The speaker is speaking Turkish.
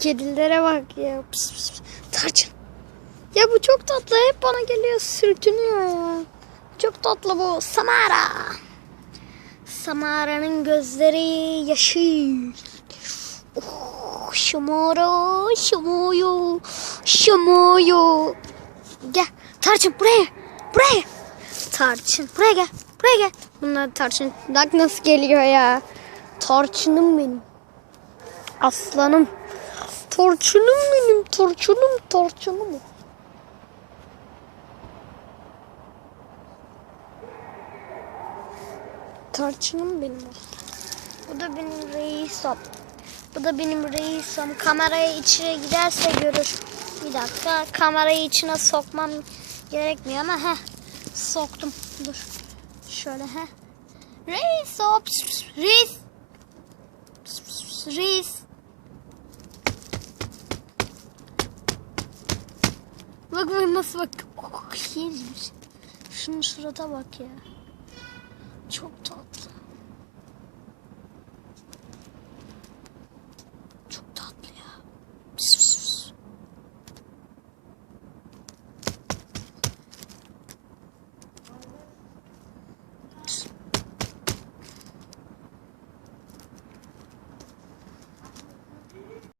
Kedilere bak ya. Pıs pıs pıs. Tarçın. Ya bu çok tatlı. Hep bana geliyor, sürtünüyor ya. Çok tatlı bu. Samara. Samara'nın gözleri yeşil. Oh, Samara, Samara, Samara. Gel. Tarçın buraya. Buraya. Tarçın buraya gel. Buraya gel. Bunlar tarçın. Bak nasıl geliyor ya. Tarçınım benim. Aslanım. Tarçınım benim. Tarçınım. Tarçınım. Tarçınım benim. Bu da benim reisom. Bu da benim reisom. Kamerayı içine giderse görür. Bir dakika. Kamerayı içine sokmam gerekmiyor ama soktum. Dur. Şöyle Reisom. Reis. Reis. Bak nasıl bak. Şunun surata bak ya. Çok tatlı.